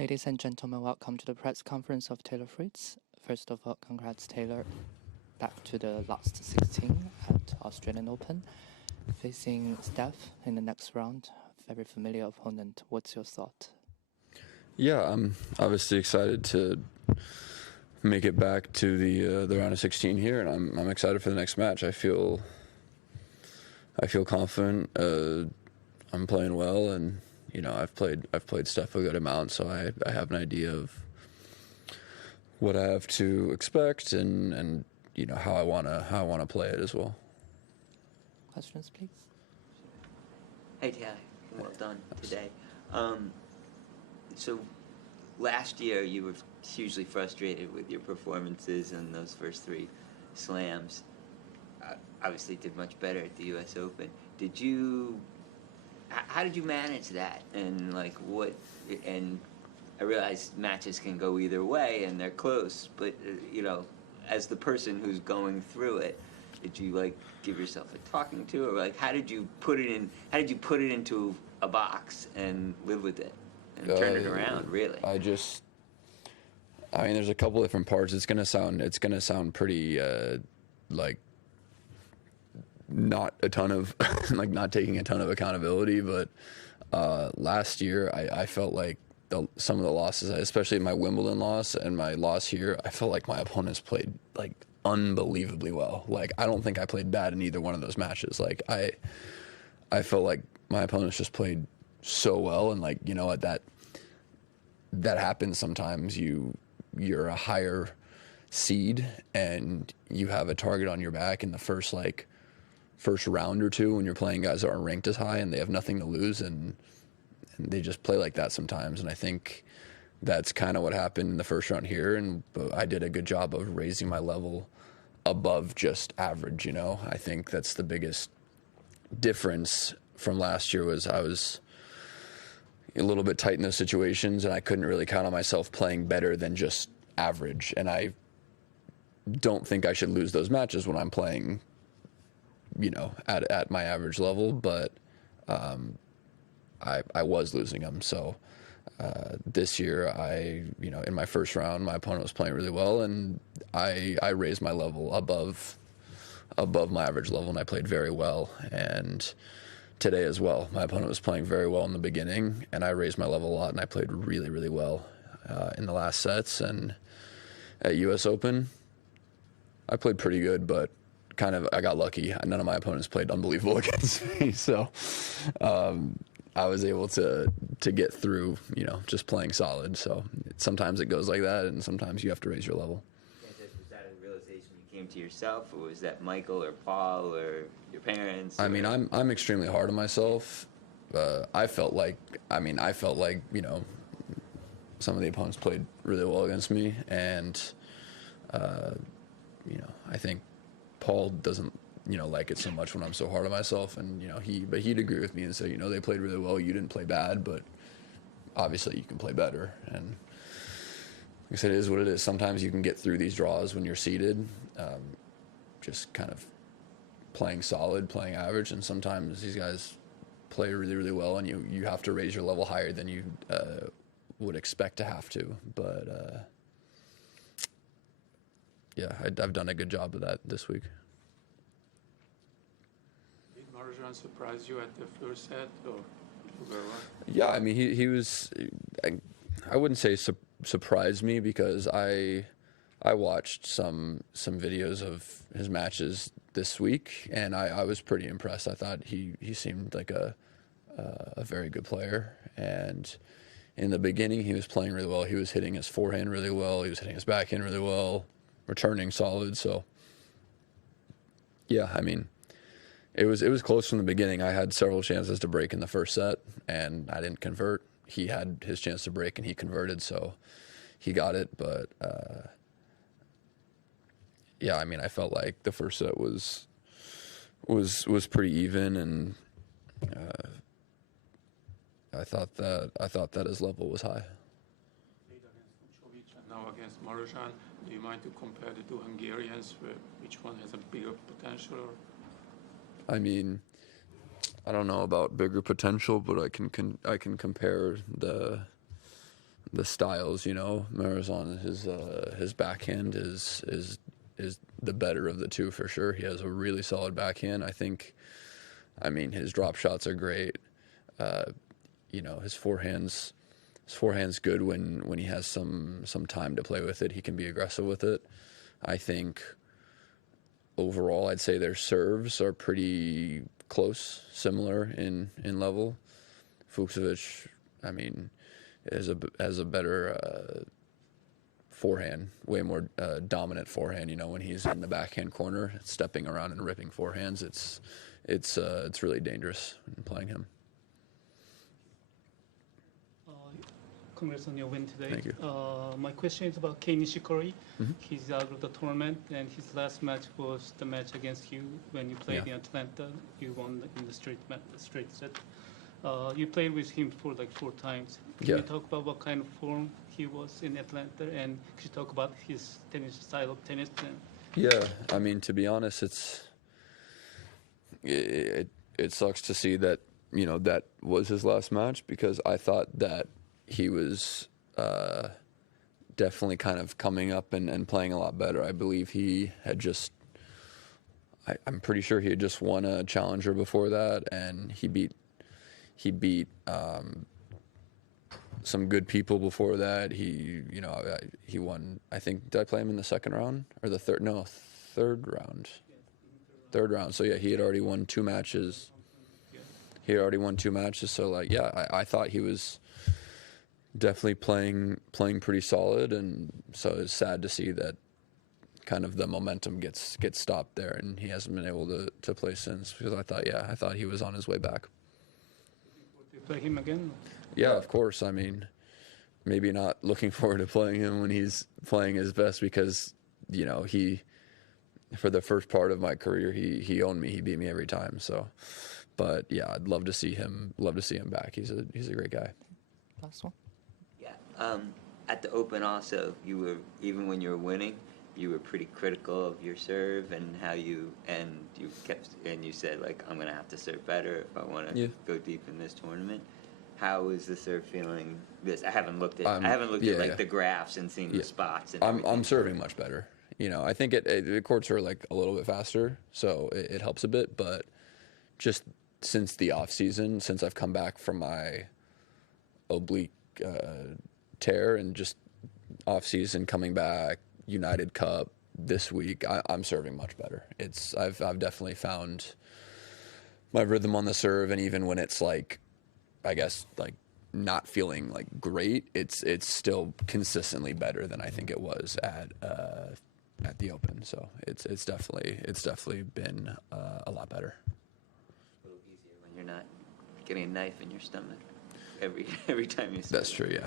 Ladies and gentlemen, welcome to the press conference of Taylor Fritz. First of all, congrats Taylor, back to the last 16 at Australian Open. Facing Steph in the next round, very familiar opponent. What's your thought? Yeah, I'm obviously excited to make it back to the round of 16 here, and I'm excited for the next match. I feel confident. I'm playing well, and I've played Steph a good amount, so I have an idea of what I have to expect and how I wanna play it as well. Questions, please. Hey Taylor, well done today. So last year you were hugely frustrated with your performances in those first 3 slams. Obviously did much better at the U.S. Open. How did you manage that? And and I realize matches can go either way and they're close, but as the person who's going through it, did you give yourself a talking to, or how did you put it in? How did you put it into a box and live with it and turn it around? Really? There's a couple different parts. It's gonna sound pretty not a ton of not taking a ton of accountability, but last year I felt like some of the losses, especially my Wimbledon loss and my loss here, I felt like my opponents played unbelievably well. I don't think I played bad in either one of those matches. I felt like my opponents just played so well, and what, that happens sometimes. You're a higher seed and you have a target on your back in the first round or two when you're playing guys that aren't ranked as high and they have nothing to lose, and they just play like that sometimes. And I think that's kind of what happened in the first round here, but I did a good job of raising my level above just average. I think that's the biggest difference from last year. Was I was a little bit tight in those situations, and I couldn't really count on myself playing better than just average. And I don't think I should lose those matches when I'm playing at my average level, but I was losing them. So this year, in my first round, my opponent was playing really well, and I raised my level above my average level, and I played very well. And today as well, my opponent was playing very well in the beginning, and I raised my level a lot, and I played really, really well in the last sets. And at U.S. Open, I played pretty good, but I got lucky. None of my opponents played unbelievable against me, so I was able to get through, just playing solid. So sometimes it goes like that, and sometimes you have to raise your level. Was that a realization you came to yourself, or was that Michael or Paul or your parents? Or? I'm extremely hard on myself. I felt like some of the opponents played really well against me, and I think Paul doesn't like it so much when I'm so hard on myself, and he'd agree with me and say, they played really well, you didn't play bad, but obviously you can play better. And like I said, it is what it is. Sometimes you can get through these draws when you're seeded, just kind of playing solid, playing average, and sometimes these guys play really, really well, and you have to raise your level higher than you would expect to have to. But yeah, I've done a good job of that this week. Did Marozsan surprise you at the first set, or Yeah, he was. I wouldn't say surprised me, because I watched some videos of his matches this week, and I was pretty impressed. I thought he seemed like a very good player, and in the beginning he was playing really well. He was hitting his forehand really well. He was hitting his backhand really well, returning solid. So yeah, it was close from the beginning. I had several chances to break in the first set, and I didn't convert. He had his chance to break, and he converted, so he got it. But yeah, I felt like the first set was pretty even, and I thought that his level was high. Played against Djokovic and now against Marozsan. Do you mind to compare the two Hungarians? Which one has a bigger potential? I don't know about bigger potential, but I can compare the styles. Marozsan, his backhand is the better of the two for sure. He has a really solid backhand. His drop shots are great. His forehand's good when he has some time to play with it. He can be aggressive with it. I think overall, I'd say their serves are pretty close, similar in level. Fucsovic, has a better forehand, way more dominant forehand. When he's in the backhand corner, stepping around and ripping forehands, it's really dangerous in playing him. Congrats on your win today. Thank you. My question is about Cain Nishikori. Mm-hmm. He's out of the tournament, and his last match was the match against you when you played in Atlanta. You won in the straight set. You played with him for like 4 times. Can you talk about what kind of form he was in Atlanta, and could you talk about his style of tennis? Yeah, to be honest, it sucks to see that that was his last match, because I thought that he was definitely kind of coming up and playing a lot better. I believe he had I'm pretty sure he had just won a challenger before that, and he beat some good people before that. He won, I think, did I play him in the second round or the third? No, third round. Third round. So yeah, he had already won 2 matches. So I thought he was definitely playing pretty solid, and so it's sad to see that kind of the momentum gets stopped there, and he hasn't been able to play since, because I thought he was on his way back. Do you play him again? Yeah, of course. Maybe not looking forward to playing him when he's playing his best, because he, for the first part of my career, he owned me. He beat me every time. So, but yeah, I'd love to see him back. He's a great guy. Last one. Yeah. At the Open also, even when you were winning, you were pretty critical of your serve and how you said, like, I'm gonna have to serve better if I want to go deep in this tournament. How is the serve feeling? I haven't looked at the graphs and seen the spots. And I'm serving much better. I think the courts are like a little bit faster, so it helps a bit. But just since the off season, since I've come back from my oblique tear, and just off season coming back, United Cup this week, I'm serving much better. I've definitely found my rhythm on the serve, and even when it's like, I guess, like not feeling like great, it's still consistently better than I think it was at the Open. So it's definitely been a lot better. A little easier when you're not getting a knife in your stomach every time you serve. That's true. Yeah.